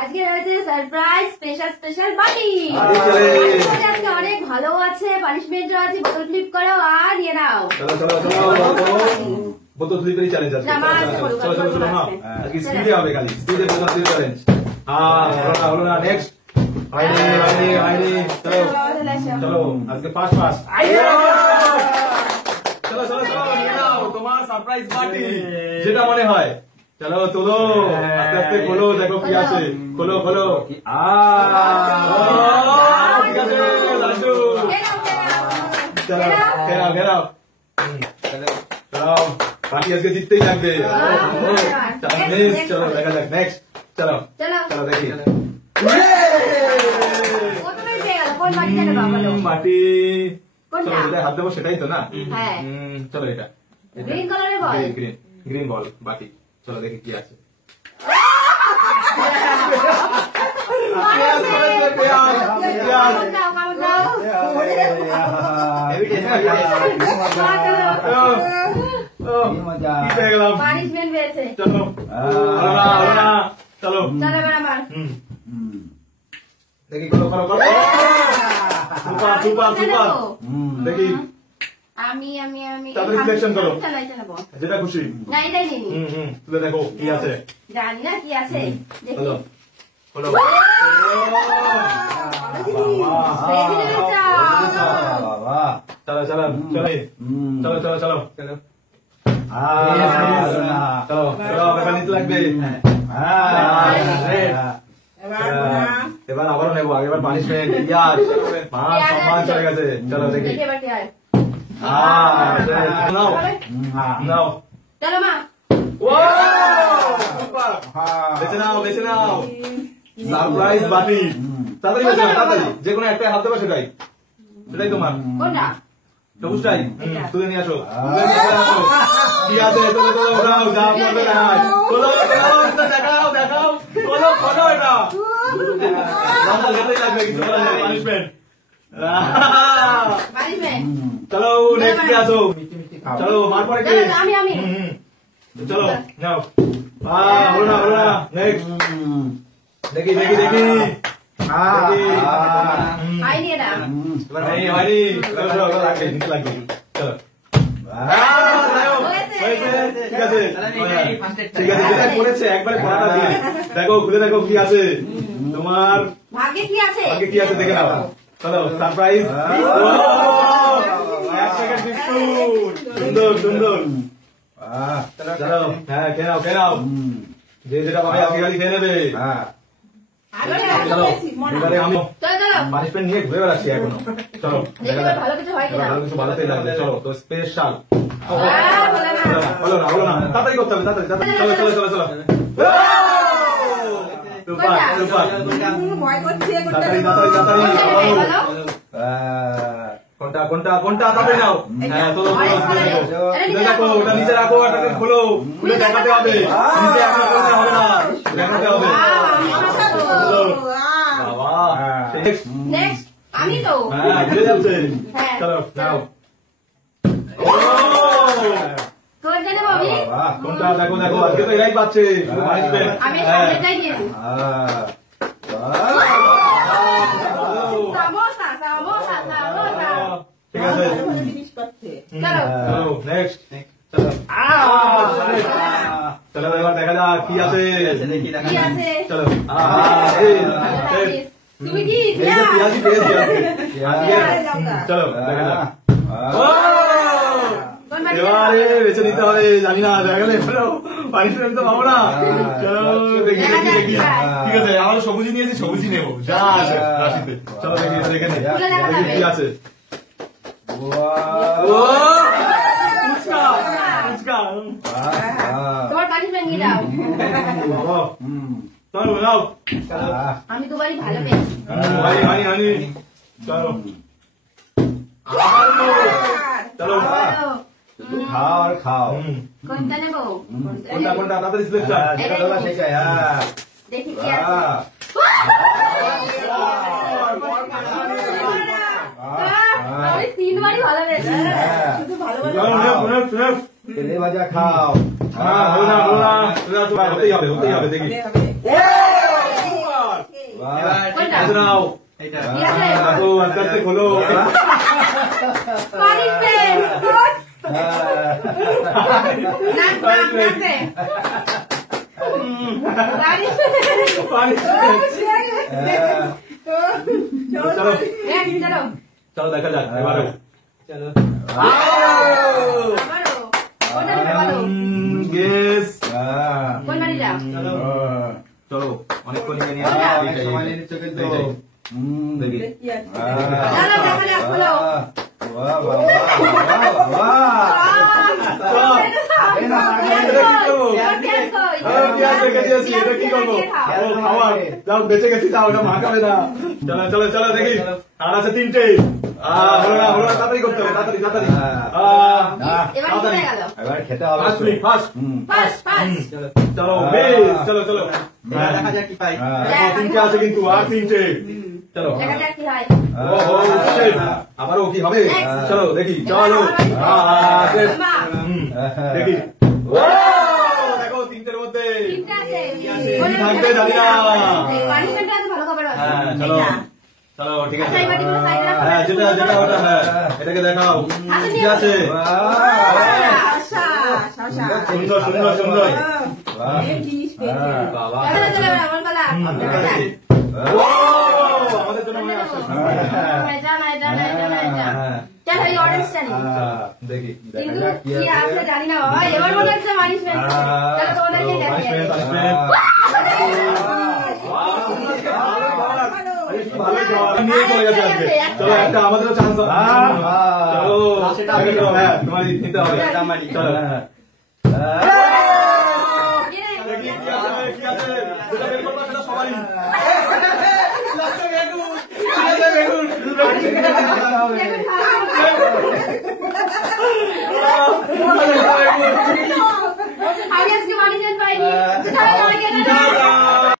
আজকে রয়েছে surprise special বাটি। আজকে অনেক ভালো আছে, পানিশমেন্টও আছে, বোতল ফ্লিপ করো আর নিয়ে নাও। বোতল ফ্লিপেরই চ্যালেঞ্জ আছে। চলো না, আজকে স্পিডে হবে, খালি স্পিডে বোতল ফ্লিপ চ্যালেঞ্জ। হলো না, নেক্সট। আইনি চলো আজকে ফাস্ট চলো নিয়ে নাও তোমার সারপ্রাইজ পার্টি, যেটা মনে হয়। চলো তোলো, আস্তে আস্তে খোলো, দেখো কি আছে। খোলো ঠিক আছে লাড্ডু। চলো ঘেরাও চলো, পার্টি আজকে জিততেই লাগবে। চলো দেখা যাক নেক্সট। চলো দেখি মাটি। চলো হাত দেবো, সেটাই তো না? চলো এটা গ্রিন বল বাটি। চলো দেখি কি আছে। চলো দেখি করো সুপার দেখি। আমি তাড়াতাড়ি সিলেকশন করো, যেটা খুশি। তুলে দেখো কি আছে। জানি না কি আছে। চলো নিতে লাগবে। এবার আবারও নেবো, আগেবার পানিশমেন্ট সম্মান চলে গেছে। চলো দেখি বেছে নাও সারপ্রাইজ বাটি। তাড়াতাড়ি বেছে নাও, তাড়াতাড়ি যে কোনো একটা হাত দেবে, সেটাই তোমার। সবুজটাই তুলে নিয়ে আসো। ঠিক আছে, দেখাও এটা। চলো নেক্সট আসো। চলো মার পরে কে? চলো নাও। হলো না নেক্সট। দেখি ঠিক আছে যেটা করেছে একবারে পড়াটা দিয়ে দেখো, খুলে দেখো কি আছে তোমার ভাগ্যে। কি আছে দেখে নাও। চলো সারপ্রাইজ। সুন্দর চলো খেয়ে নাও। যে যেটা পাবে আজকে খালি খেয়ে নেবে। চলো এবারে আমি পানিশমেন্ট নিয়ে ঘুরে বেড়াচ্ছি এখনো। চলো ভালো কিছু ভালোতেই লাগবে। চলো তো স্পেশাল। বলো না তাড়াতাড়ি করতে হবে, তাড়াতাড়ি। চলো কোনটা তাড়াতাড়ি নাও। দেখো ওটা নিচে রাখো, ওটাকে খোলো, খুলে দেখাতে হবে। নিচে এখন করতে হবে না, দেখাতে হবে। আমি তো ঘুরে যাচ্ছে। চলো নাও। কোনটা দেখো আজকে তো এরাই পাচ্ছে। ঠিক আছে নেক্সট। চলো এবার দেখা যাক কি আছে। চলো চলো দেখা যাক। এবারে বেছে নিতে হবে, জানি না দেখা গেলে পানিশমেন্ট তো পাবো না। চলো দেখি ঠিক আছে, আমার সবুজই নিয়েছি, সবুজই নেবো যা আছে রাশিতে। চলো দেখে কি আছে। আমি তোমারই ভালো পেয়েছি। চলো খাও। কোনটা নেবো? কোনটা তাড়াতাড়ি সিলেকশন। দেখি কি আছে। আমি 3 বারই ভালো পেয়েছি। শুধু ভালো ভাজা খাও। হলো না হতেই হবে দেখি কোনটা? নাও ঠিক আছে। ও আস্তে আস্তে খোলো পানিশমেন্ট চলো চলো চলো দেখা যাক এবারে চলো কোনটা নেবে বলো? গেস কোন বাড়িটা? চলো অনেকক্ষণ নিয়ে সময় নিয়ে চোখে তো দেখি চলো দেখা যাক খোলো পেঁয়াজ রেখে দিয়েছি এটা কি করবো ও খাওয়ার যাও বেঁচে গেছি তাও ওটা মাখাবে না চলো চলো চলো দেখি আর আছে 3টে হলো না তাড়াতাড়ি করতে হবে তাড়াতাড়ি এবার কি হয়ে গেল? এবার খেতে হবে ফার্স্ট পাস পাস চলো বেশ চলো চলো দেখা যাক কি পাই 3টে আছে কিন্তু আর 3টে চলো দেখা যাক কি হয়। ও আবারও কি হবে চলো দেখি চলো দেখি দেখো 3টের মধ্যে তিনটা আছে। কি থাকবে জানি না পানিশমেন্টটা আছে ভালো খবর আছে। হ্যাঁ চলো চলো ঠিক আছে আচ্ছা, এবার কি কোনো side রাখো? হ্যাঁ যেটা যেটা ওটা হ্যাঁ এটাকে দেখাও কি আছে সুন্দর সুন্দর সুন্দর বাবা চলো চলো এবার আমার পালা। দেখা যাক। ও আমাদের জন্য মনে আসছে চলো এই অরেঞ্জটা নিই। দেখি কিন্তু কি আছে জানি না বাবা, এবার মনে হচ্ছে পানিশমেন্ট। চলো তোমাদেরকে দেখাই। চলো একটা আমাদেরও চান্স চলো হ্যাঁ তোমার নিতে হবে চলো দেখি কি আছে যেটা বের করবো সেটা সবারই দেখুন